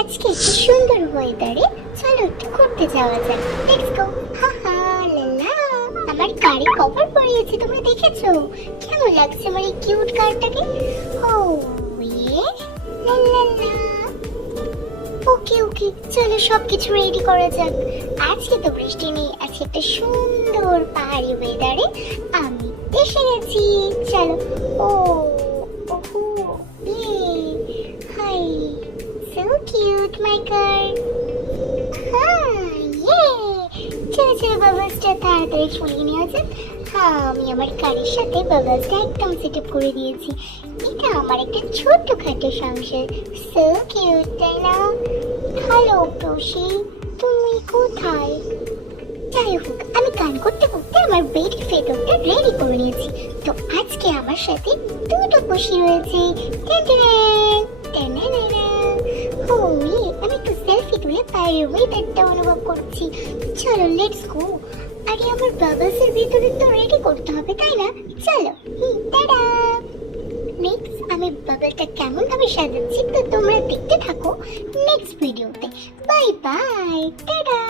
আজকে একটু সুন্দর ওয়েদারে চলো একটু ঘুরতে যাওয়া যাক। Let's go. হা হা লালা, আমার গাড়ি কভার পরিয়েছে, তোমরা দেখেছো? কেমন লাগছে আমার এই কিউট কারটাকে? ও ইয়ে লালা। ওকে ওকে, চলো সবকিছু রেডি করা যাক। আজকে তো বৃষ্টি নেই, আজকে একটা সুন্দর পাহাড়ি ওয়েদারে আমি এসে গেছি। চলো। ও ওহো ইয়ে হাই, সো কিউট মাই কার। হ্যাঁ ইয়ে, চলো চলো বাবলসটা তাড়াতাড়ি ফুলিয়ে নেওয়া যাক। হ্যাঁ, আমি আমার গাড়ির সাথে বাবলসটা একদম সেট আপ করে দিয়েছি। এটা আমার একটা ছোট্টখাটো সংসার। সো কিউট, তাই না? হ্যালো টসি, তুমি কোথায়? যাই হোক, আমি গান করতে করতে আমার বেড ফেদরটা রেডি করে নিয়েছি। তো আজকে আমার সাথে দুটো খুশি রয়েছে। আমি একটু সেলফি তুলে বাইরের ওয়েদারটা অনুভব করছি। চলো লেটস গো। আরে আমার বাবলসের ভিতরে তো রেডি করতে হবে, তাই না? চলো। টাটা। নেক্সট আমি বাবলটা কেমন ভাবে সাজাচ্ছি তো তোমরা দেখতে থাকো নেক্সট ভিডিওতে। Bye bye, tata.